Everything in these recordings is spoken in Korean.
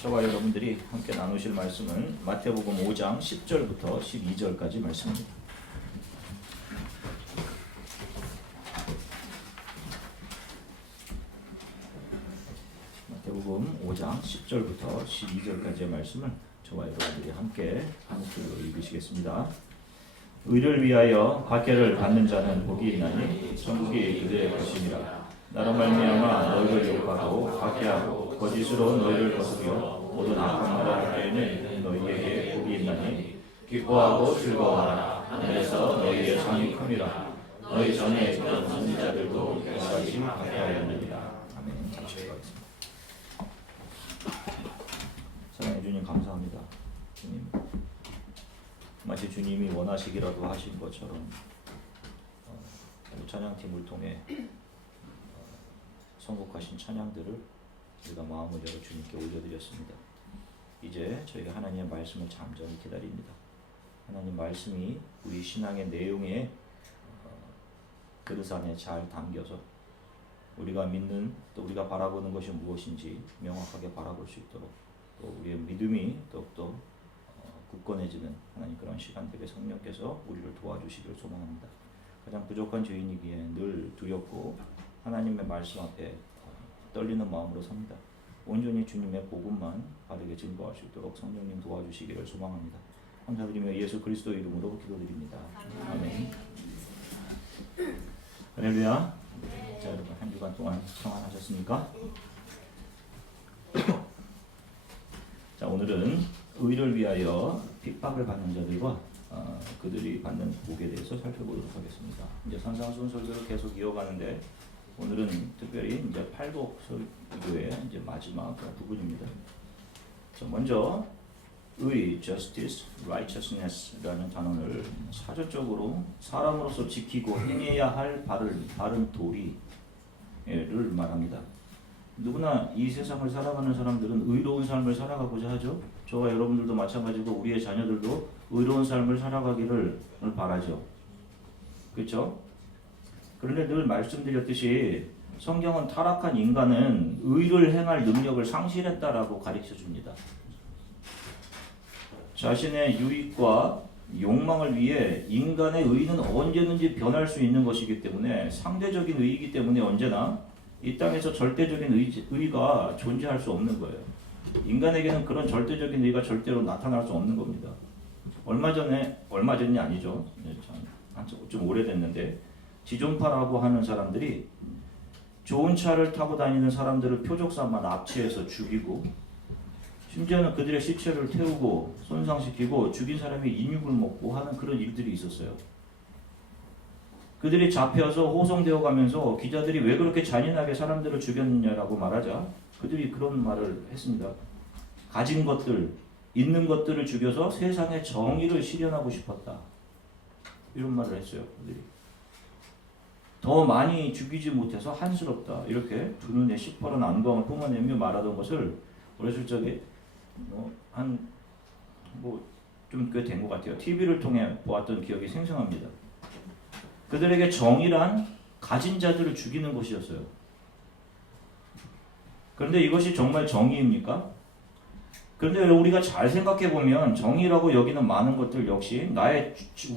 저와 여러분들이 함께 나누실 말씀은 마태복음 5장 10절부터 12절까지 말씀입니다. 마태복음 5장 10절부터 12절까지의 말씀을 저와 여러분들이 함께 한 줄로 읽으시겠습니다. 의를 위하여 박해를 받는 자는 복이 있나니 천국이 그들의 것이니라. 나로 말미암아 너희를 욕하고 박해하고 거짓으로 너희를 거스려 모든 악한 말을 할 때에는 너희에게 복이 있나니 기뻐하고 즐거워하라. 하늘에서 너희의 상이 큼이라. 너희 전에 있던 선지자들도 그같이 박해하였느니라. 아멘. 잠시 기도하겠습니다. 사랑해 주님 감사합니다. 주님 마치 주님이 원하시기라도 하신 것처럼 찬양팀을 통해 선곡하신 찬양들을 우리가 마음을 열어 주님께 올려드렸습니다. 이제 저희가 하나님의 말씀을 잠잠히 기다립니다. 하나님 말씀이 우리 신앙의 내용에 그릇 안에 잘 담겨서 우리가 믿는 또 우리가 바라보는 것이 무엇인지 명확하게 바라볼 수 있도록 또 우리의 믿음이 더욱더 굳건해지는 하나님 그런 시간들에 성령께서 우리를 도와주시기를 소망합니다. 가장 부족한 죄인이기에 늘 두렵고 하나님의 말씀 앞에 떨리는 마음으로 삽니다. 온전히 주님의 복음만 바르게 증거할 수 있도록 성령님 도와주시기를 소망합니다. 감사드리며 예수 그리스도 이름으로 기도드립니다. 아멘. 할렐루야. 자, 여러분 한 주간 동안 평안하셨습니까? 자, 오늘은 의를 위하여 핍박을 받는 자들과 그들이 받는 복에 대해서 살펴보도록 하겠습니다. 이제 산상 순서대로 계속 이어가는데 오늘은 특별히 이제 팔복 설교의 이제 마지막 부분입니다. 자, 먼저 의, justice, righteousness라는 단어를 사전적으로 사람으로서 지키고 행해야 할 바른 도리를 말합니다. 누구나 이 세상을 살아가는 사람들은 의로운 삶을 살아가고자 하죠. 저와 여러분들도 마찬가지고 우리의 자녀들도 의로운 삶을 살아가기를 바라죠. 그렇죠? 그런데 늘 말씀드렸듯이 성경은 타락한 인간은 의를 행할 능력을 상실했다라고 가르쳐줍니다. 자신의 유익과 욕망을 위해 인간의 의는 언제든지 변할 수 있는 것이기 때문에 상대적인 의이기 때문에 언제나 이 땅에서 절대적인 의가 존재할 수 없는 거예요. 인간에게는 그런 절대적인 의가 절대로 나타날 수 없는 겁니다. 얼마 전이 아니죠. 좀 오래됐는데 지존파라고 하는 사람들이 좋은 차를 타고 다니는 사람들을 표적 삼아 납치해서 죽이고 심지어는 그들의 시체를 태우고 손상시키고 죽인 사람이 인육을 먹고 하는 그런 일들이 있었어요. 그들이 잡혀서 호송되어 가면서 기자들이 왜 그렇게 잔인하게 사람들을 죽였느냐라고 말하자 그들이 그런 말을 했습니다. 가진 것들, 있는 것들을 죽여서 세상의 정의를 실현하고 싶었다. 이런 말을 했어요. 그들이. 더 많이 죽이지 못해서 한스럽다. 이렇게 두 눈에 시퍼런 안광을 뿜어내며 말하던 것을 어렸을 적에 좀 꽤 된 것 같아요. TV를 통해 보았던 기억이 생생합니다. 그들에게 정의란 가진 자들을 죽이는 것이었어요. 그런데 이것이 정말 정의입니까? 그런데 우리가 잘 생각해 보면 정의라고 여기는 많은 것들 역시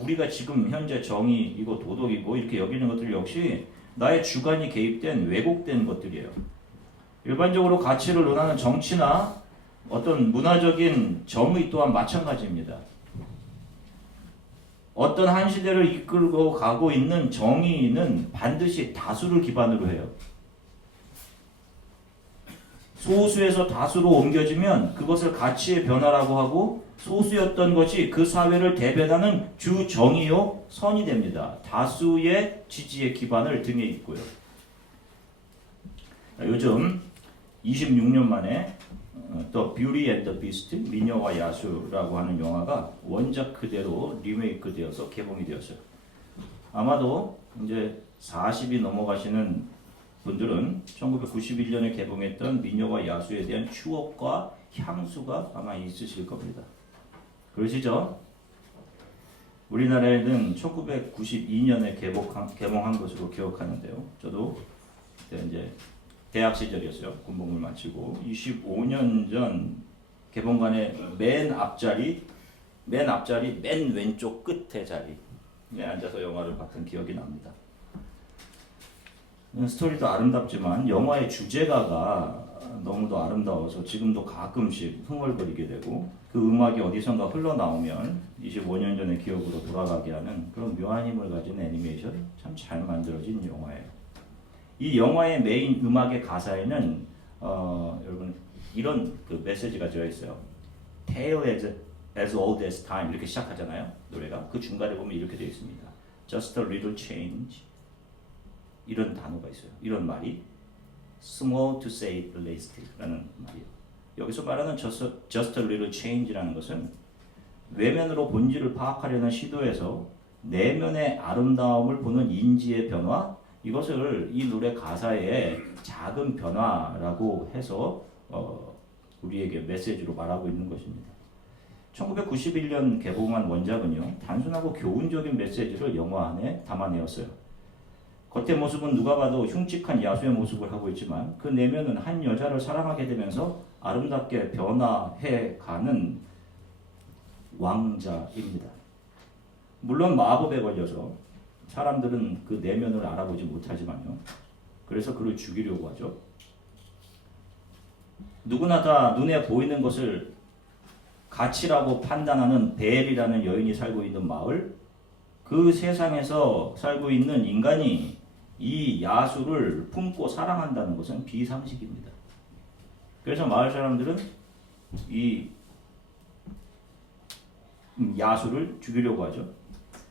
우리가 지금 현재 정의이고 도덕이고 이렇게 여기는 것들 역시 나의 주관이 개입된 왜곡된 것들이에요. 일반적으로 가치를 논하는 정치나 어떤 문화적인 정의 또한 마찬가지입니다. 어떤 한 시대를 이끌고 가고 있는 정의는 반드시 다수를 기반으로 해요. 소수에서 다수로 옮겨지면 그것을 가치의 변화라고 하고 소수였던 것이 그 사회를 대변하는 주 정의요 선이 됩니다. 다수의 지지의 기반을 등에 잇고요. 요즘 26년 만에 The Beauty and the Beast, 미녀와 야수라고 하는 영화가 원작 그대로 리메이크 되어서 개봉이 되었어요. 아마도 이제 40이 넘어가시는 분들은 1991년에 개봉했던 미녀와 야수에 대한 추억과 향수가 아마 있으실 겁니다. 그러시죠? 우리나라에는 1992년에 개봉한 것으로 기억하는데요. 저도 그때 이제 대학 시절이었어요. 군복무를 마치고 25년 전 개봉관의 맨 앞자리 맨 왼쪽 끝에 자리에 앉아서 영화를 봤던 기억이 납니다. 스토리도 아름답지만 영화의 주제가가 너무도 아름다워서 지금도 가끔씩 흥얼거리게 되고 그 음악이 어디선가 흘러나오면 25년 전의 기억으로 돌아가게 하는 그런 묘한 힘을 가진 애니메이션, 참 잘 만들어진 영화예요. 이 영화의 메인 음악의 가사에는 여러분 이런 그 메시지가 들어있어요. Tale as old as time 이렇게 시작하잖아요. 노래가 그 중간에 보면 이렇게 되어 있습니다. Just a little change 이런 단어가 있어요. 이런 말이 small to say the least 라는 말이에요. 여기서 말하는 just a little change라는 것은 외면으로 본질을 파악하려는 시도에서 내면의 아름다움을 보는 인지의 변화, 이것을 이 노래 가사의 작은 변화라고 해서 우리에게 메시지로 말하고 있는 것입니다. 1991년 개봉한 원작은요, 단순하고 교훈적인 메시지를 영화 안에 담아내었어요. 겉의 모습은 누가 봐도 흉측한 야수의 모습을 하고 있지만 그 내면은 한 여자를 사랑하게 되면서 아름답게 변화해가는 왕자입니다. 물론 마법에 걸려서 사람들은 그 내면을 알아보지 못하지만요. 그래서 그를 죽이려고 하죠. 누구나 다 눈에 보이는 것을 가치라고 판단하는 벨이라는 여인이 살고 있는 마을, 그 세상에서 살고 있는 인간이 이 야수를 품고 사랑한다는 것은 비상식입니다. 그래서 마을 사람들은 이 야수를 죽이려고 하죠.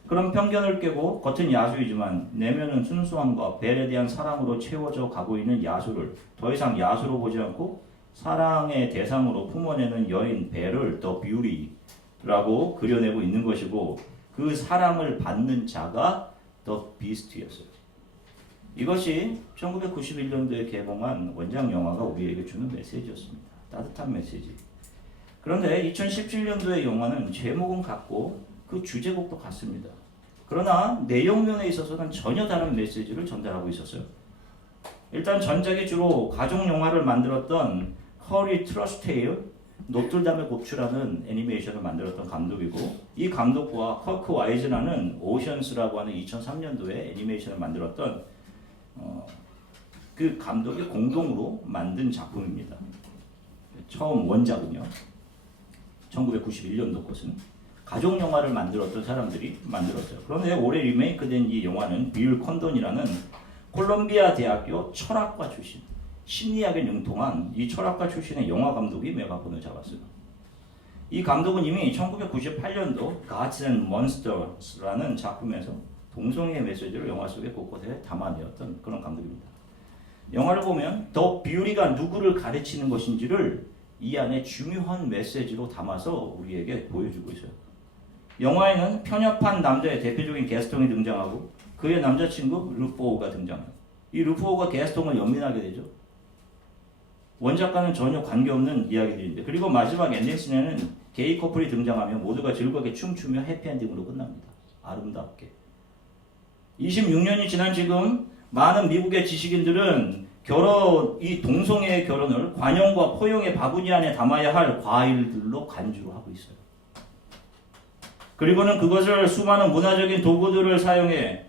그런 편견을 깨고 겉은 야수이지만 내면은 순수함과 벨에 대한 사랑으로 채워져 가고 있는 야수를 더 이상 야수로 보지 않고 사랑의 대상으로 품어내는 여인 벨을 더 뷰티라고 그려내고 있는 것이고, 그 사랑을 받는 자가 더 비스트였어요. 이것이 1991년도에 개봉한 원작 영화가 우리에게 주는 메시지였습니다. 따뜻한 메시지. 그런데 2017년도의 영화는 제목은 같고 그 주제곡도 같습니다. 그러나 내용면에 있어서는 전혀 다른 메시지를 전달하고 있었어요. 일단 전작이 주로 가족 영화를 만들었던 커리 트러스테일, 노틀담의 곡추라는 애니메이션을 만들었던 감독이고, 이 감독과 커크 와이즈라는 오션스라고 하는 2003년도에 애니메이션을 만들었던 그 감독이 공동으로 만든 작품입니다. 처음 원작은요, 1991년도 것은 가족 영화를 만들었던 사람들이 만들었어요. 그런데 올해 리메이크된 이 영화는 빌 컨돈이라는 콜롬비아 대학교 철학과 출신, 심리학에 능통한 이 철학과 출신의 영화 감독이 메가폰을 잡았어요. 이 감독은 이미 1998년도 Gods and Monsters라는 작품에서 동성애의 메시지를 영화 속에 곳곳에 담아내었던 그런 감독입니다. 영화를 보면 더 뷰티가 누구를 가르치는 것인지를 이 안에 중요한 메시지로 담아서 우리에게 보여주고 있어요. 영화에는 편협한 남자의 대표적인 게스통이 등장하고 그의 남자친구 루포우가 등장해요. 이 루포우가 게스통을 연민하게 되죠. 원작과는 전혀 관계없는 이야기들인데, 그리고 마지막 엔딩 씬에는 게이 커플이 등장하며 모두가 즐겁게 춤추며 해피엔딩으로 끝납니다. 아름답게. 26년이 지난 지금 많은 미국의 지식인들은 이 동성애의 결혼을 관용과 포용의 바구니 안에 담아야 할 과일들로 간주를 하고 있어요. 그리고는 그것을 수많은 문화적인 도구들을 사용해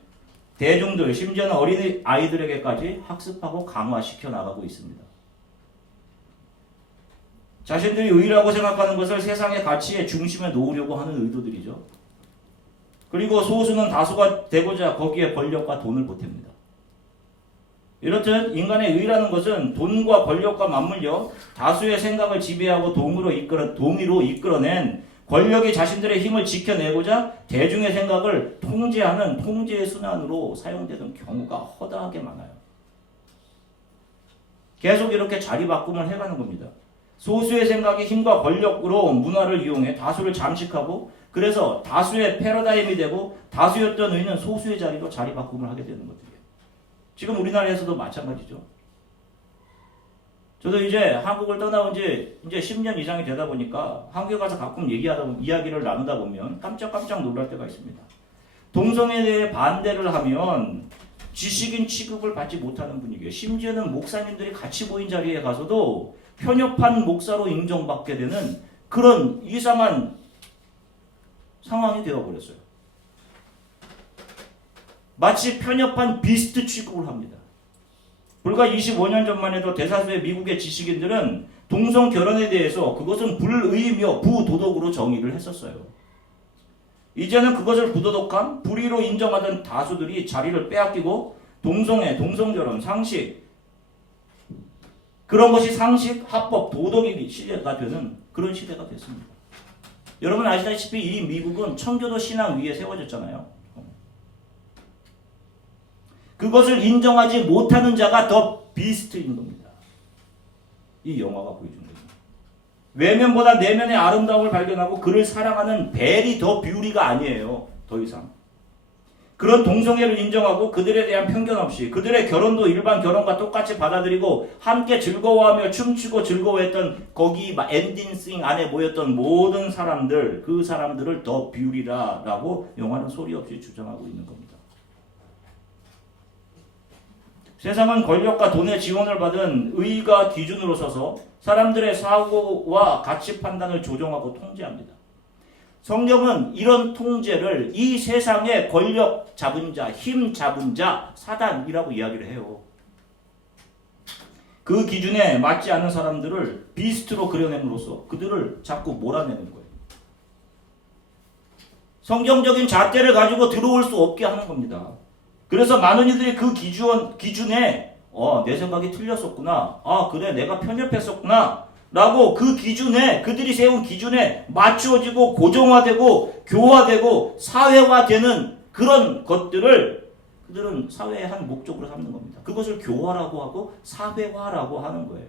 대중들, 심지어는 어린 아이들에게까지 학습하고 강화시켜 나가고 있습니다. 자신들이 의라고 생각하는 것을 세상의 가치의 중심에 놓으려고 하는 의도들이죠. 그리고 소수는 다수가 되고자 거기에 권력과 돈을 보탭니다. 이렇듯 인간의 의라는 것은 돈과 권력과 맞물려 다수의 생각을 지배하고 동의로 이끌어낸 권력이 자신들의 힘을 지켜내고자 대중의 생각을 통제하는 통제의 순환으로 사용되는 경우가 허다하게 많아요. 계속 이렇게 자리바꿈을 해가는 겁니다. 소수의 생각이 힘과 권력으로 문화를 이용해 다수를 잠식하고, 그래서 다수의 패러다임이 되고 다수였던 의는 소수의 자리로 자리바꿈을 하게 되는 것들이에요. 지금 우리나라에서도 마찬가지죠. 저도 이제 한국을 떠나온 지 이제 10년 이상이 되다 보니까 한국에 가서 가끔 이야기를 나누다 보면 깜짝깜짝 놀랄 때가 있습니다. 동성애에 대해 반대를 하면 지식인 취급을 받지 못하는 분위기예요. 심지어는 목사님들이 같이 모인 자리에 가서도 편협한 목사로 인정받게 되는 그런 이상한 상황이 되어버렸어요. 마치 편협한 비스트 취급을 합니다. 불과 25년 전만 해도 대다수의 미국의 지식인들은 동성 결혼에 대해서 그것은 불의이며 부도덕으로 정의를 했었어요. 이제는 그것을 부도덕한 불의로 인정하던 다수들이 자리를 빼앗기고 동성애, 동성결혼, 상식 그런 것이 상식, 합법, 도덕의 시대가 되는 그런 시대가 됐습니다. 여러분 아시다시피 이 미국은 청교도 신앙 위에 세워졌잖아요. 그것을 인정하지 못하는 자가 더 비스트인 겁니다. 이 영화가 보여주는 겁니다. 외면보다 내면의 아름다움을 발견하고 그를 사랑하는 벨이 더 뷰리가 아니에요. 더 이상. 그런 동성애를 인정하고 그들에 대한 편견 없이 그들의 결혼도 일반 결혼과 똑같이 받아들이고 함께 즐거워하며 춤추고 즐거워했던 거기 엔딩 안에 모였던 모든 사람들, 그 사람들을 더 뷰리라라고 영화는 소리 없이 주장하고 있는 겁니다. 세상은 권력과 돈의 지원을 받은 의가 기준으로 서서 사람들의 사고와 가치 판단을 조정하고 통제합니다. 성경은 이런 통제를 이 세상의 권력 잡은 자, 힘 잡은 자, 사단이라고 이야기를 해요. 그 기준에 맞지 않는 사람들을 비스트로 그려냄으로써 그들을 자꾸 몰아내는 거예요. 성경적인 잣대를 가지고 들어올 수 없게 하는 겁니다. 그래서 많은 이들이 그 기준에 내 생각이 틀렸었구나. 그래 내가 편협했었구나. 라고 그 기준에 그들이 세운 기준에 맞추어지고 고정화되고 교화되고 사회화되는 그런 것들을 그들은 사회의 한 목적으로 삼는 겁니다. 그것을 교화라고 하고 사회화라고 하는 거예요.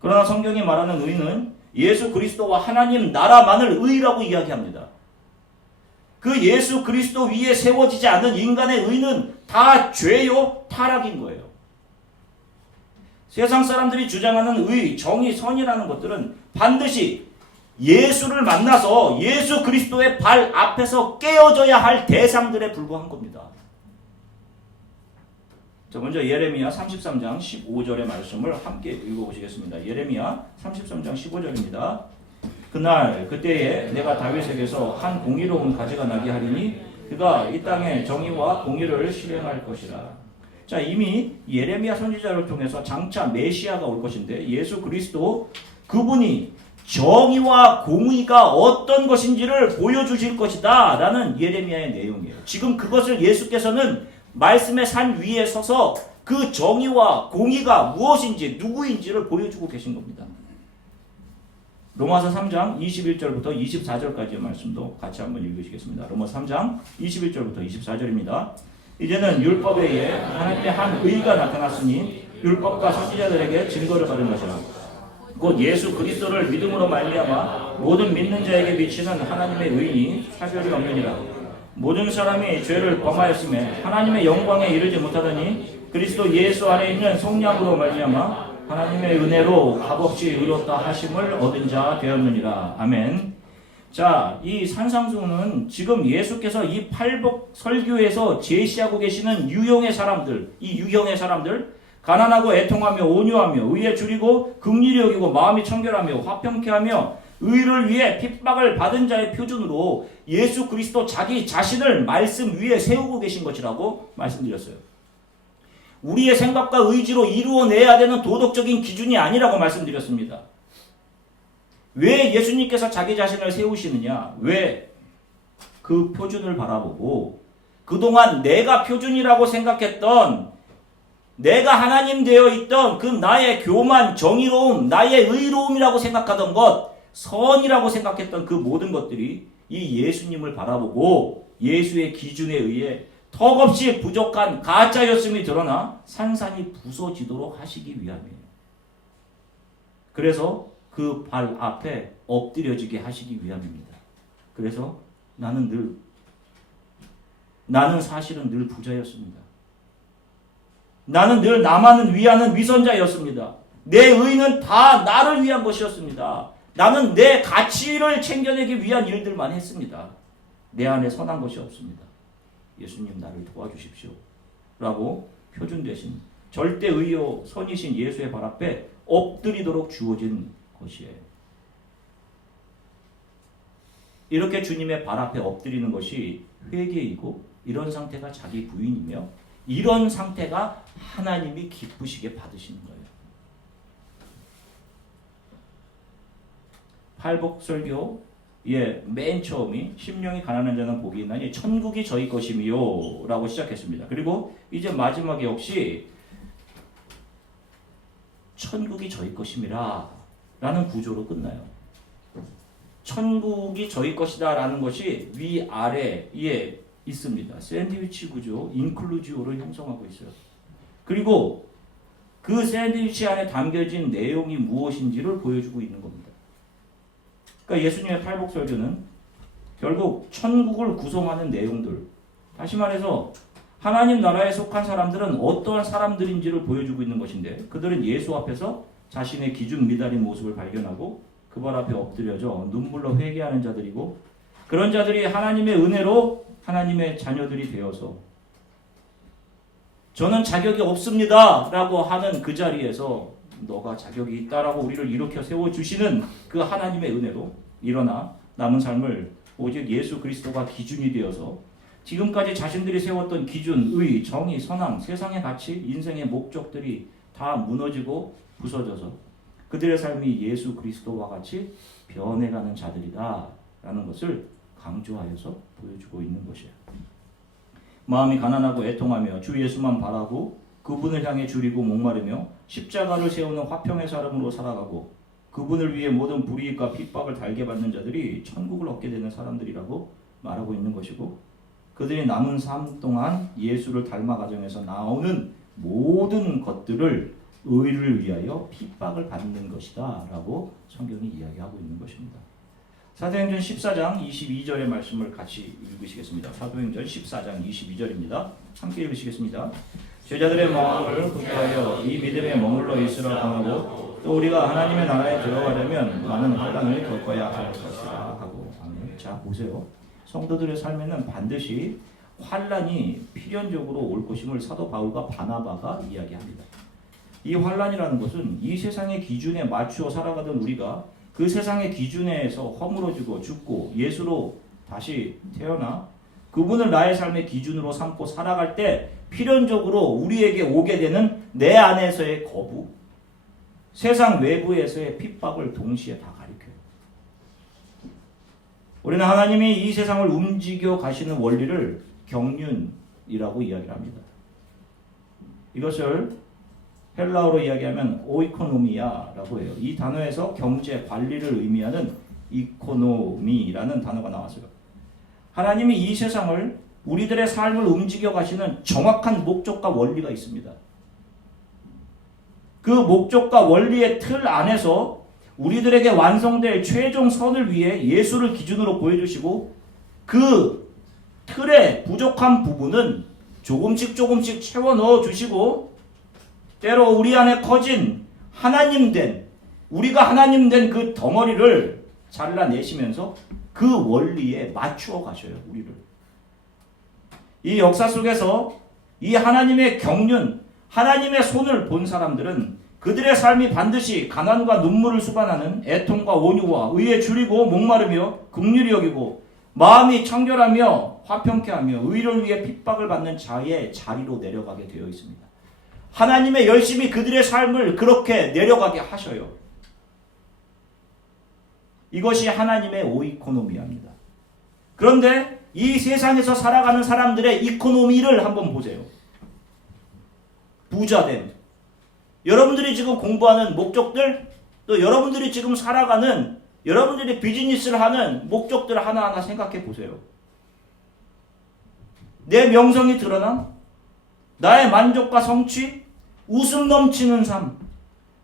그러나 성경이 말하는 의는 예수 그리스도와 하나님 나라만을 의라고 이야기합니다. 그 예수 그리스도 위에 세워지지 않는 인간의 의는 다 죄요, 타락인 거예요. 세상 사람들이 주장하는 의, 정의, 선이라는 것들은 반드시 예수를 만나서 예수 그리스도의 발 앞에서 깨어져야 할 대상들에 불과한 겁니다. 자, 먼저 예레미야 33장 15절의 말씀을 함께 읽어보시겠습니다. 예레미야 33장 15절입니다. 그날 그때에 내가 다윗에게서 한 공의로운 가지가 나게 하리니 그가 이 땅에 정의와 공의를 실행할 것이라. 자, 이미 예레미야 선지자를 통해서 장차 메시아가 올 것인데 예수 그리스도 그분이 정의와 공의가 어떤 것인지를 보여주실 것이다 라는 예레미야의 내용이에요. 지금 그것을 예수께서는 말씀의 산 위에 서서 그 정의와 공의가 무엇인지 누구인지를 보여주고 계신 겁니다. 로마서 3장 21절부터 24절까지의 말씀도 같이 한번 읽으시겠습니다. 로마서 3장 21절부터 24절입니다. 이제는 율법에 의해 하나님의 한 의가 나타났으니 율법과 선지자들에게 증거를 받은 것이라. 곧 예수 그리스도를 믿음으로 말미암아 모든 믿는 자에게 미치는 하나님의 의인이 차별이 없느니라. 모든 사람이 죄를 범하였음에 하나님의 영광에 이르지 못하더니 그리스도 예수 안에 있는 성령으로 말미암아 하나님의 은혜로 값없이 의롭다 하심을 얻은 자 되었느니라. 아멘. 자, 이 산상수훈은 지금 예수께서 이 팔복 설교에서 제시하고 계시는 유형의 사람들, 이 유형의 사람들, 가난하고 애통하며 온유하며 의에 줄이고 긍휼히 여기고 마음이 청결하며 화평케 하며 의를 위해 핍박을 받은 자의 표준으로 예수 그리스도 자기 자신을 말씀 위에 세우고 계신 것이라고 말씀드렸어요. 우리의 생각과 의지로 이루어내야 되는 도덕적인 기준이 아니라고 말씀드렸습니다. 왜 예수님께서 자기 자신을 세우시느냐? 왜 그 표준을 바라보고 그동안 내가 표준이라고 생각했던 내가 하나님 되어 있던 그 나의 교만, 정의로움, 나의 의로움이라고 생각하던 것, 선이라고 생각했던 그 모든 것들이 이 예수님을 바라보고 예수의 기준에 의해 턱없이 부족한 가짜였음이 드러나 산산이 부서지도록 하시기 위함이에요. 그래서 그 발 앞에 엎드려지게 하시기 위함입니다. 그래서 나는 사실은 늘 부자였습니다. 나는 늘 나만을 위하는 위선자였습니다. 내 의는 다 나를 위한 것이었습니다. 나는 내 가치를 챙겨내기 위한 일들만 했습니다. 내 안에 선한 것이 없습니다. 예수님 나를 도와주십시오. 라고 표준 대신 절대 의요 선이신 예수의 발 앞에 엎드리도록 주어진 것이에요. 이렇게 주님의 발 앞에 엎드리는 것이 회개이고 이런 상태가 자기 부인이며 이런 상태가 하나님이 기쁘시게 받으시는 거예요. 팔복설교의 맨 처음이 심령이 가난한 자는 복이 있나니 천국이 저희 것이미요 라고 시작했습니다. 그리고 이제 마지막에 역시 천국이 저희 것임이라 라는 구조로 끝나요. 천국이 저희 것이다 라는 것이 위아래에 있습니다. 샌드위치 구조, 인클루지오를 형성하고 있어요. 그리고 그 샌드위치 안에 담겨진 내용이 무엇인지를 보여주고 있는 겁니다. 그러니까 예수님의 팔복설교는 결국 천국을 구성하는 내용들, 다시 말해서 하나님 나라에 속한 사람들은 어떠한 사람들인지를 보여주고 있는 것인데 그들은 예수 앞에서 자신의 기준 미달인 모습을 발견하고 그 발 앞에 엎드려져 눈물로 회개하는 자들이고 그런 자들이 하나님의 은혜로 하나님의 자녀들이 되어서 저는 자격이 없습니다 라고 하는 그 자리에서 너가 자격이 있다라고 우리를 일으켜 세워주시는 그 하나님의 은혜로 일어나 남은 삶을 오직 예수 그리스도가 기준이 되어서 지금까지 자신들이 세웠던 기준, 의, 정의, 선함, 세상의 가치, 인생의 목적들이 다 무너지고 부서져서 그들의 삶이 예수 그리스도와 같이 변해가는 자들이다 라는 것을 강조하여서 보여주고 있는 것이에요. 마음이 가난하고 애통하며 주 예수만 바라고 그분을 향해 줄이고 목마르며 십자가를 세우는 화평의 사람으로 살아가고 그분을 위해 모든 불이익과 핍박을 달게 받는 자들이 천국을 얻게 되는 사람들이라고 말하고 있는 것이고 그들이 남은 삶 동안 예수를 닮아 가정에서 나오는 모든 것들을 의를 위하여 핍박을 받는 것이다 라고 성경이 이야기하고 있는 것입니다. 사도행전 14장 22절의 말씀을 같이 읽으시겠습니다. 사도행전 14장 22절입니다. 함께 읽으시겠습니다. 제자들의 마음을 굳게하여 이 믿음에 머물러 있으라 하고 또 우리가 하나님의 나라에 들어가려면 많은 환난을 겪어야 할 것이라 하고 아멘. 자 보세요. 성도들의 삶에는 반드시 환난이 필연적으로 올 것임을 사도 바울과 바나바가 이야기합니다. 이 환난이라는 것은 이 세상의 기준에 맞추어 살아가던 우리가 그 세상의 기준에서 허물어지고 죽고 예수로 다시 태어나 그분을 나의 삶의 기준으로 삼고 살아갈 때 필연적으로 우리에게 오게 되는 내 안에서의 거부, 세상 외부에서의 핍박을 동시에 다 가리켜요. 우리는 하나님이 이 세상을 움직여 가시는 원리를 경륜이라고 이야기를 합니다. 이것을 헬라어로 이야기하면 오이코노미아라고 해요. 이 단어에서 경제, 관리를 의미하는 이코노미라는 단어가 나왔어요. 하나님이 이 세상을 우리들의 삶을 움직여 가시는 정확한 목적과 원리가 있습니다. 그 목적과 원리의 틀 안에서 우리들에게 완성될 최종 선을 위해 예수를 기준으로 보여주시고 그 틀의 부족한 부분은 조금씩 채워 넣어 주시고 때로 우리 안에 커진 하나님 된 우리가 하나님 된 그 덩어리를 잘라내시면서 그 원리에 맞추어 가셔요. 우리를. 이 역사 속에서 이 하나님의 경륜, 하나님의 손을 본 사람들은 그들의 삶이 반드시 가난과 눈물을 수반하는 애통과 온유와 의에 줄이고 목마르며 긍휼히 여기고 마음이 청결하며 화평케 하며 의를 위해 핍박을 받는 자의 자리로 내려가게 되어 있습니다. 하나님의 열심히 그들의 삶을 그렇게 내려가게 하셔요. 이것이 하나님의 오이코노미아입니다. 그런데 이 세상에서 살아가는 사람들의 이코노미를 한번 보세요. 부자됨. 여러분들이 지금 공부하는 목적들, 또 여러분들이 지금 살아가는, 여러분들이 비즈니스를 하는 목적들 하나하나 생각해 보세요. 내 명성이 드러나? 나의 만족과 성취? 웃음 넘치는 삶,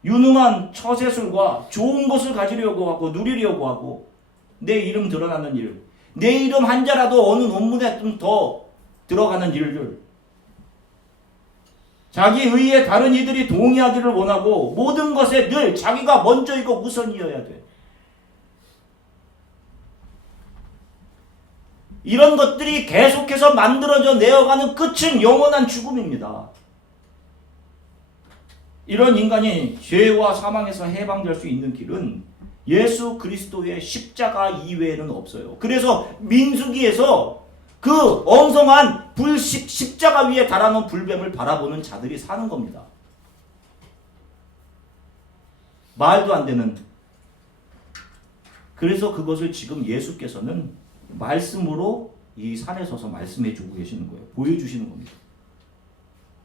유능한 처세술과 좋은 것을 가지려고 하고 누리려고 하고 내 이름 드러나는 일, 내 이름 한자라도 어느 논문에 좀 더 들어가는 일들, 자기 의에 다른 이들이 동의하기를 원하고 모든 것에 늘 자기가 먼저이고 우선이어야 돼. 이런 것들이 계속해서 만들어져 내어가는 끝은 영원한 죽음입니다. 이런 인간이 죄와 사망에서 해방될 수 있는 길은 예수 그리스도의 십자가 이외에는 없어요. 그래서 민수기에서 그 엉성한 십자가 위에 달아놓은 불뱀을 바라보는 자들이 사는 겁니다. 말도 안 되는. 그래서 그것을 지금 예수께서는 말씀으로 이 산에 서서 말씀해 주고 계시는 거예요. 보여주시는 겁니다.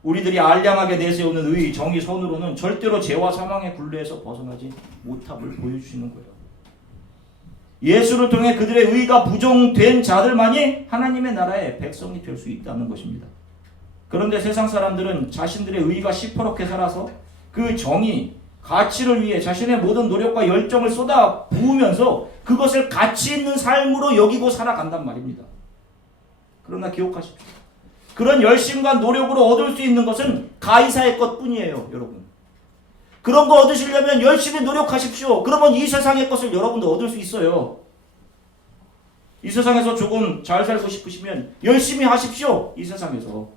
우리들이 알량하게 내세우는 의, 정의, 선으로는 절대로 죄와 사망의 굴레에서 벗어나지 못함을 보여주시는 거예요. 예수를 통해 그들의 의가 부정된 자들만이 하나님의 나라의 백성이 될 수 있다는 것입니다. 그런데 세상 사람들은 자신들의 의가 시퍼렇게 살아서 그 정의, 가치를 위해 자신의 모든 노력과 열정을 쏟아 부으면서 그것을 가치 있는 삶으로 여기고 살아간단 말입니다. 그러나 기억하십시오. 그런 열심과 노력으로 얻을 수 있는 것은 가이사의 것뿐이에요, 여러분. 그런 거 얻으시려면 열심히 노력하십시오. 그러면 이 세상의 것을 여러분도 얻을 수 있어요. 이 세상에서 조금 잘 살고 싶으시면 열심히 하십시오. 이 세상에서.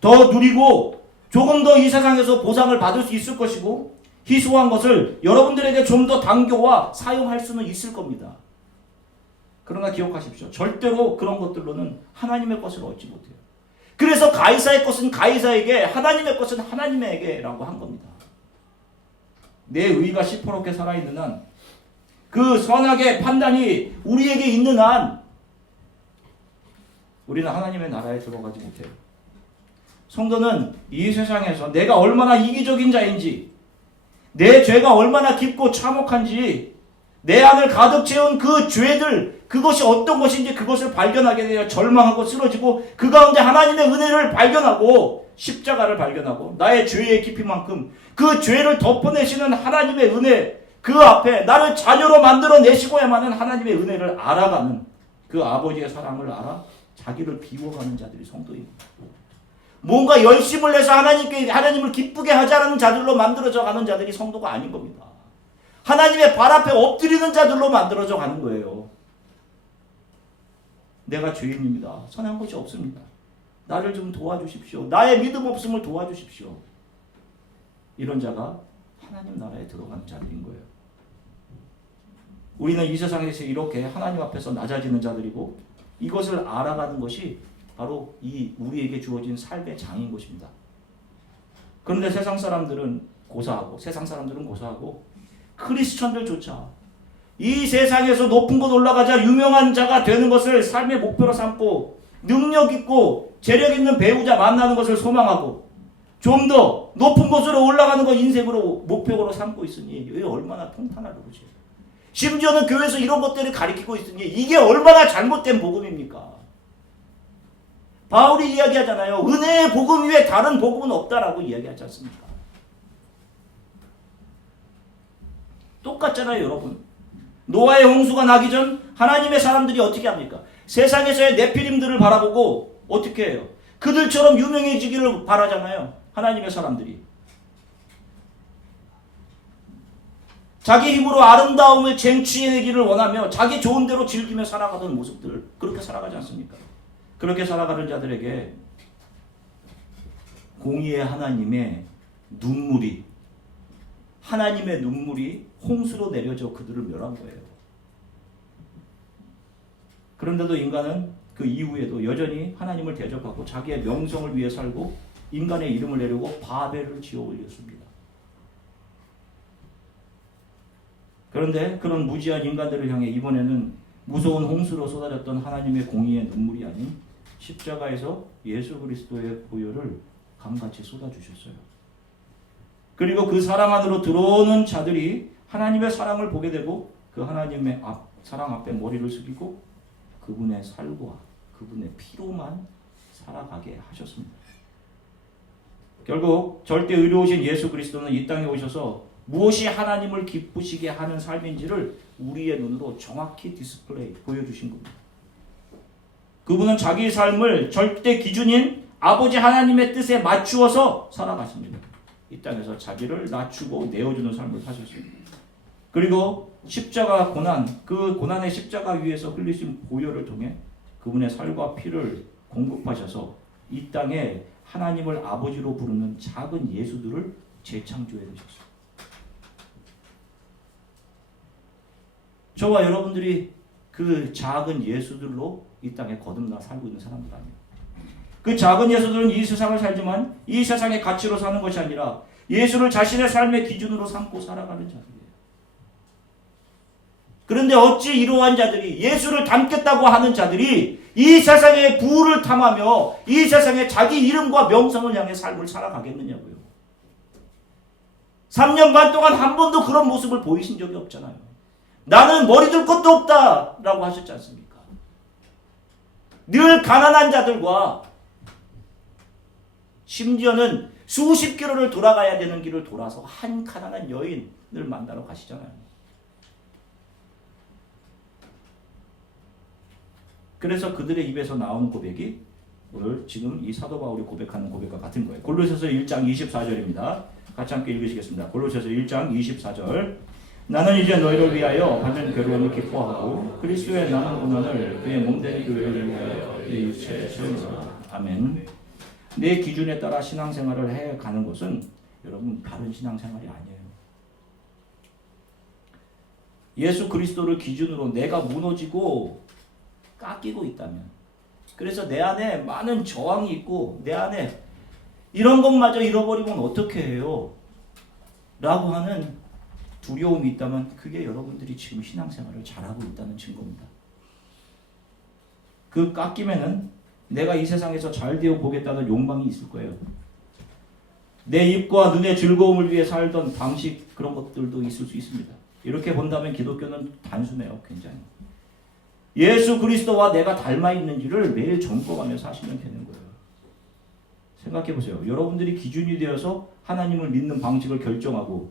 더 누리고 조금 더 이 세상에서 보상을 받을 수 있을 것이고 희소한 것을 여러분들에게 좀 더 당겨와 사용할 수는 있을 겁니다. 그러나 기억하십시오. 절대로 그런 것들로는 하나님의 것을 얻지 못해요. 그래서 가이사의 것은 가이사에게, 하나님의 것은 하나님에게라고 한 겁니다. 내 의가 시퍼렇게 살아있는 한, 그 선악의 판단이 우리에게 있는 한 우리는 하나님의 나라에 들어가지 못해요. 성도는 이 세상에서 내가 얼마나 이기적인 자인지, 내 죄가 얼마나 깊고 참혹한지, 내 안을 가득 채운 그 죄들, 그것이 어떤 것인지 그것을 발견하게 되어 절망하고 쓰러지고 그 가운데 하나님의 은혜를 발견하고 십자가를 발견하고 나의 죄의 깊이만큼 그 죄를 덮어내시는 하나님의 은혜, 그 앞에 나를 자녀로 만들어내시고야만은 하나님의 은혜를 알아가는 그 아버지의 사랑을 알아 자기를 비워가는 자들이 성도입니다. 뭔가 열심을 내서 하나님을 기쁘게 하자는 자들로 만들어져 가는 자들이 성도가 아닌 겁니다. 하나님의 발 앞에 엎드리는 자들로 만들어져 가는 거예요. 내가 죄인입니다. 선한 것이 없습니다. 나를 좀 도와주십시오. 나의 믿음 없음을 도와주십시오. 이런 자가 하나님 나라에 들어가는 자들인 거예요. 우리는 이 세상에서 이렇게 하나님 앞에서 낮아지는 자들이고 이것을 알아가는 것이 바로 이 우리에게 주어진 삶의 장인 것입니다. 그런데 세상 사람들은 고사하고 크리스천들조차 이 세상에서 높은 곳 올라가자 유명한 자가 되는 것을 삶의 목표로 삼고 능력 있고 재력 있는 배우자 만나는 것을 소망하고 좀 더 높은 곳으로 올라가는 것 인생으로 목표로 삼고 있으니 왜 얼마나 통탄하려고 그러지? 심지어는 교회에서 이런 것들을 가리키고 있으니 이게 얼마나 잘못된 복음입니까? 바울이 이야기하잖아요. 은혜의 복음 위에 다른 복음은 없다라고 이야기하지 않습니까? 똑같잖아요, 여러분. 노아의 홍수가 나기 전 하나님의 사람들이 어떻게 합니까? 세상에서의 네피림들을 바라보고 어떻게 해요? 그들처럼 유명해지기를 바라잖아요. 하나님의 사람들이. 자기 힘으로 아름다움을 쟁취해내기를 원하며 자기 좋은 대로 즐기며 살아가던 모습들, 그렇게 살아가지 않습니까? 그렇게 살아가는 자들에게 공의의 하나님의 눈물이, 하나님의 눈물이 홍수로 내려져 그들을 멸한 거예요. 그런데도 인간은 그 이후에도 여전히 하나님을 대적하고 자기의 명성을 위해 살고 인간의 이름을 내려고 바벨을 지어 올렸습니다. 그런데 그런 무지한 인간들을 향해 이번에는 무서운 홍수로 쏟아졌던 하나님의 공의의 눈물이 아닌 십자가에서 예수 그리스도의 보혈을 강같이 쏟아주셨어요. 그리고 그 사랑 안으로 들어오는 자들이 하나님의 사랑을 보게 되고 그 하나님의 사랑 앞에 머리를 숙이고 그분의 살과 그분의 피로만 살아가게 하셨습니다. 결국 절대 의로우신 예수 그리스도는 이 땅에 오셔서 무엇이 하나님을 기쁘시게 하는 삶인지를 우리의 눈으로 정확히 디스플레이 보여주신 겁니다. 그분은 자기 삶을 절대 기준인 아버지 하나님의 뜻에 맞추어서 살아가십니다. 이 땅에서 자기를 낮추고 내어주는 삶을 사셨습니다. 그리고 십자가 고난, 그 고난의 십자가 위에서 흘리신 보혈을 통해 그분의 살과 피를 공급하셔서 이 땅에 하나님을 아버지로 부르는 작은 예수들을 재창조해 주셨어요. 저와 여러분들이 그 작은 예수들로 이 땅에 거듭나 살고 있는 사람들 아니에요. 그 작은 예수들은 이 세상을 살지만 이 세상의 가치로 사는 것이 아니라 예수를 자신의 삶의 기준으로 삼고 살아가는 자들이에요. 그런데 어찌 이러한 자들이, 예수를 닮겠다고 하는 자들이 이 세상의 부를 탐하며 이 세상에 자기 이름과 명성을 향해 삶을 살아가겠느냐고요. 3년 반 동안 한 번도 그런 모습을 보이신 적이 없잖아요. 나는 머리 들 것도 없다 라고 하셨지 않습니까? 늘 가난한 자들과 심지어는 수십 킬로를 돌아가야 되는 길을 돌아서 한 가난한 여인을 만나러 가시잖아요. 그래서 그들의 입에서 나오는 고백이 오늘 지금 이 사도 바울이 고백하는 고백과 같은 거예요. 골로새서 1장 24절입니다. 같이 함께 읽으시겠습니다. 골로새서 1장 24절. 나는 이제 너희를 위하여 받는 괴로움을 기뻐하고 그리스도의 남은 고난을 그의 몸된 교회를 위하여 내 육체에 채우노라. 아멘. 내 기준에 따라 신앙생활을 해가는 것은 여러분 바른 신앙생활이 아니에요. 예수 그리스도를 기준으로 내가 무너지고 깎이고 있다면, 그래서 내 안에 많은 저항이 있고 내 안에 이런 것마저 잃어버리면 어떻게 해요? 라고 하는 두려움이 있다면 그게 여러분들이 지금 신앙생활을 잘하고 있다는 증거입니다. 그 깎이면은 내가 이 세상에서 잘 되어 보겠다는 욕망이 있을 거예요. 내 입과 눈의 즐거움을 위해 살던 방식, 그런 것들도 있을 수 있습니다. 이렇게 본다면 기독교는 단순해요. 굉장히. 예수 그리스도와 내가 닮아 있는지를 매일 점검하며 사시면 되는 거예요. 생각해 보세요. 여러분들이 기준이 되어서 하나님을 믿는 방식을 결정하고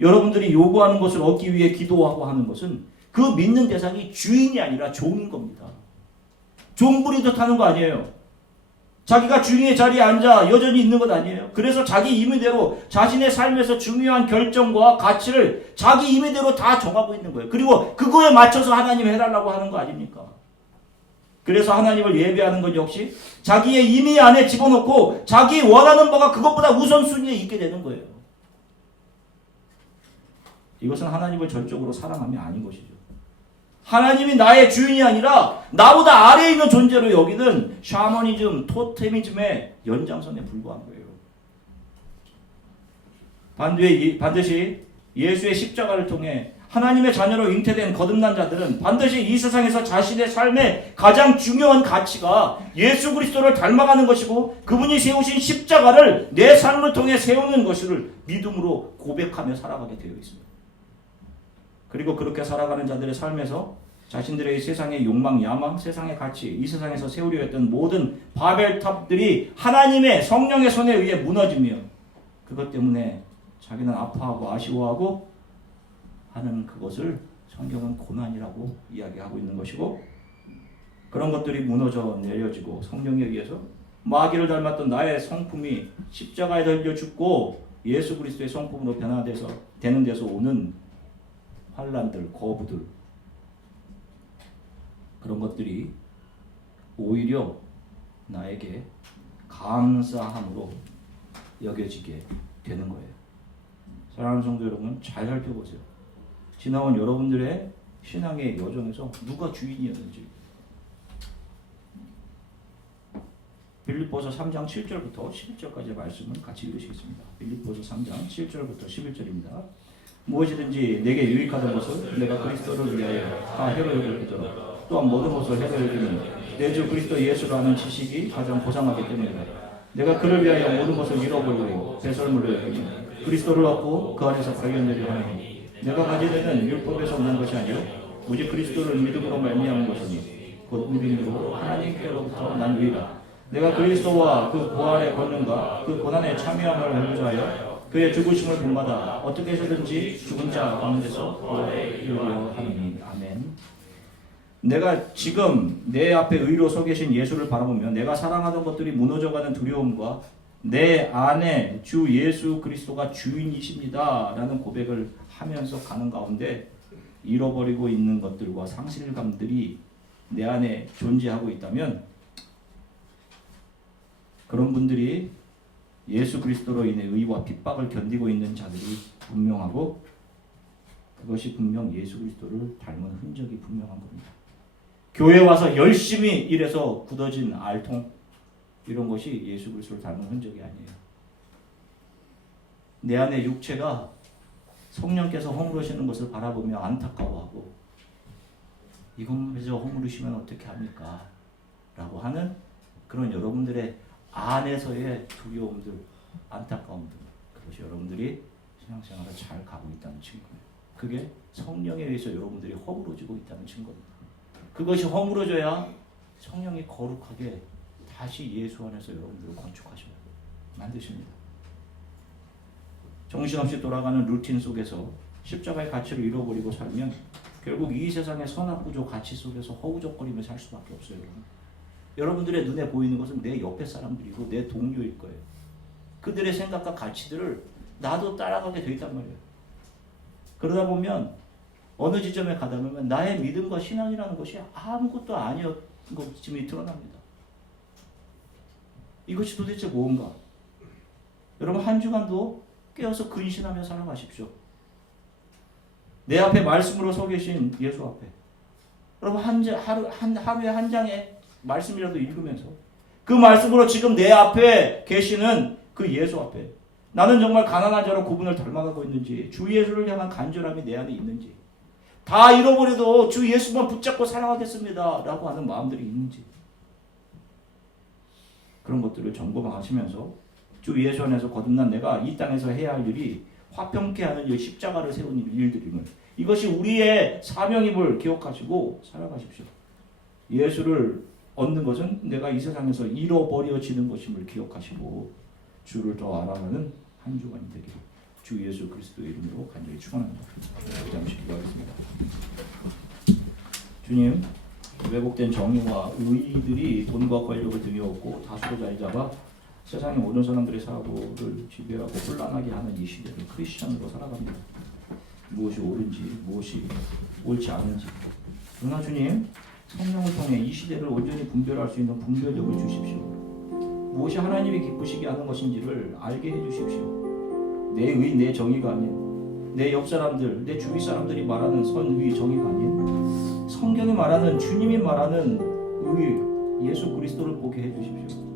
여러분들이 요구하는 것을 얻기 위해 기도하고 하는 것은 그 믿는 대상이 주인이 아니라 종인 겁니다. 종부리듯 하는 거 아니에요. 자기가 주인의 자리에 앉아 여전히 있는 것 아니에요. 그래서 자기 임의대로 자신의 삶에서 중요한 결정과 가치를 자기 임의대로 다 정하고 있는 거예요. 그리고 그거에 맞춰서 하나님 해달라고 하는 거 아닙니까? 그래서 하나님을 예배하는 것 역시 자기의 임의 안에 집어넣고 자기 원하는 바가 그것보다 우선순위에 있게 되는 거예요. 이것은 하나님을 전적으로 사랑함이 아닌 것이죠. 하나님이 나의 주인이 아니라 나보다 아래에 있는 존재로 여기는 샤머니즘, 토테미즘의 연장선에 불과한 거예요. 반드시 예수의 십자가를 통해 하나님의 자녀로 잉태된 거듭난 자들은 반드시 이 세상에서 자신의 삶의 가장 중요한 가치가 예수 그리스도를 닮아가는 것이고 그분이 세우신 십자가를 내 삶을 통해 세우는 것을 믿음으로 고백하며 살아가게 되어 있습니다. 그리고 그렇게 살아가는 자들의 삶에서 자신들의 세상의 욕망, 야망, 세상의 가치, 이 세상에서 세우려 했던 모든 바벨탑들이 하나님의 성령의 손에 의해 무너지며 그것 때문에 자기는 아파하고 아쉬워하고 하는 그것을 성경은 고난이라고 이야기하고 있는 것이고, 그런 것들이 무너져 내려지고 성령에 의해서 마귀를 닮았던 나의 성품이 십자가에 달려 죽고 예수 그리스도의 성품으로 되는 데서 오는 환란들, 거부들, 그런 것들이 오히려 나에게 감사함으로 여겨지게 되는 거예요. 사랑하는 성도 여러분, 잘 살펴보세요. 지나온 여러분들의 신앙의 여정에서 누가 주인이었는지. 빌립보서 3장 7절부터 11절까지의 말씀을 같이 읽으시겠습니다. 빌립보서 3장 7절부터 11절입니다. 무엇이든지 내게 유익하던 것을 내가 그리스도를 위하여 다 해로 여기도록 또한 모든 것을 해로 여기는 내 주 그리스도 예수를 아는 지식이 가장 고상하기 때문이다. 내가 그를 위하여 모든 것을 잃어버리고 배설물로 여기니 그리스도를 얻고 그 안에서 발견되려 하니 내가 가지려는 율법에서 난 것이 아니요 오직 그리스도를 믿음으로 말미암은 것이니 곧 믿음으로 하나님께로부터 난 의라. 내가 그리스도와 그 부활의 권능과 그 고난에 참여함을 알고자 하여 그의 죽으심을 본받아 어떻게 해서든지 죽은 자 가운데서 부활에 이르려 하느니. 아멘. 내가 지금 내 앞에 의로 서 계신 예수를 바라보며 내가 사랑하던 것들이 무너져가는 두려움과 내 안에 주 예수 그리스도가 주인이십니다 라는 고백을 하면서 가는 가운데 잃어버리고 있는 것들과 상실감들이 내 안에 존재하고 있다면 그런 분들이 예수 그리스도로 인해 의와 핍박을 견디고 있는 자들이 분명하고 그것이 분명 예수 그리스도를 닮은 흔적이 분명한 겁니다. 교회 와서 열심히 일해서 굳어진 알통 이런 것이 예수 그리스도를 닮은 흔적이 아니에요. 내 안의 육체가 성령께서 허물으시는 것을 바라보며 안타까워하고 이것마저 허물으시면 어떻게 합니까? 라고 하는 그런 여러분들의 안에서의 두려움들, 안타까움들, 그것이 여러분들이 신앙생활을 잘 가고 있다는 증거예요. 그게 성령에 의해서 여러분들이 허물어지고 있다는 증거입니다. 그것이 허물어져야 성령이 거룩하게 다시 예수 안에서 여러분들을 건축하시면 만드십니다. 정신없이 돌아가는 루틴 속에서 십자가의 가치를 잃어버리고 살면 결국 이 세상의 선악구조 가치 속에서 허우적거리며 살 수밖에 없어요. 여러분들의 눈에 보이는 것은 내 옆에 사람들이고 내 동료일 거예요. 그들의 생각과 가치들을 나도 따라가게 돼 있단 말이에요. 그러다 보면 어느 지점에 가다 보면 나의 믿음과 신앙이라는 것이 아무것도 아니었던 것쯤이 드러납니다. 이것이 도대체 뭔가? 여러분 한 주간도 깨어서 근신하며 살아가십시오. 내 앞에 말씀으로 서 계신 예수 앞에 여러분 하루에 한 장의 말씀이라도 읽으면서 그 말씀으로 지금 내 앞에 계시는 그 예수 앞에 나는 정말 가난한 자로 그분을 닮아가고 있는지 주 예수를 향한 간절함이 내 안에 있는지 다 잃어버려도 주 예수만 붙잡고 살아가겠습니다 라고 하는 마음들이 있는지 그런 것들을 점검하시면서 주 예수 안에서 거듭난 내가 이 땅에서 해야 할 일이 화평케 하는 이 십자가를 세운 일들임을 이것이 우리의 사명임을 기억하시고 살아가십시오. 예수를 얻는 것은 내가 이 세상에서 잃어버려지는 것임을 기억하시고 주를 더 알아가는 한 주간이 되기를 주 예수 그리스도의 이름으로 간절히 축원합니다. 잠시 기도하겠습니다. 주님, 왜곡된 정의와 의의들이 돈과 권력을 등에 업고 다수로 자리 잡아 세상의 모든 사람들의 사고를 지배하고 혼란하게 하는 이 시대를 크리스천으로 살아갑니다. 무엇이 옳은지 무엇이 옳지 않은지 그러나 주님 성령을 통해 이 시대를 온전히 분별할 수 있는 분별력을 주십시오. 무엇이 하나님이 기쁘시게 하는 것인지를 알게 해주십시오. 내 의, 내 정의가 아닌 내 옆 사람들, 내 주위 사람들이 말하는 선의 정의가 아닌 성경이 말하는 주님이 말하는 의 예수 그리스도를 보게 해주십시오.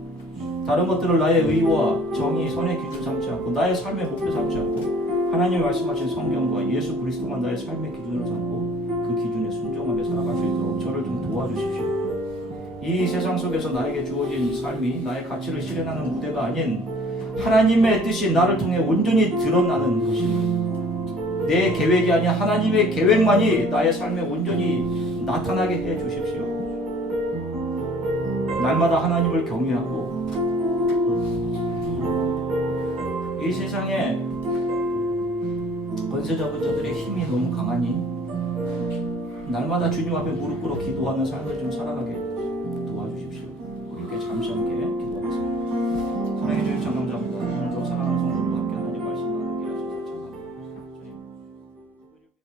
다른 것들을 나의 의와 정의, 선의 기준 삼지 않고 나의 삶의 목표 삼지 않고 하나님이 말씀하신 성경과 예수 그리스도만 나의 삶의 기준으로 삼고 그 기준에 순종하며 살아갈 수 있도록 저를 좀 도와주십시오. 이 세상 속에서 나에게 주어진 삶이 나의 가치를 실현하는 무대가 아닌 하나님의 뜻이 나를 통해 온전히 드러나는 것입니다. 내 계획이 아닌 하나님의 계획만이 나의 삶에 온전히 나타나게 해주십시오. 날마다 하나님을 경외하고 이 세상에 권세 잡은 자들의 힘이 너무 강하니 날마다 주님 앞에 무릎 꿇어 기도하는 삶을 좀 살아가게 도와주십시오. 우리 함께 잠시 함께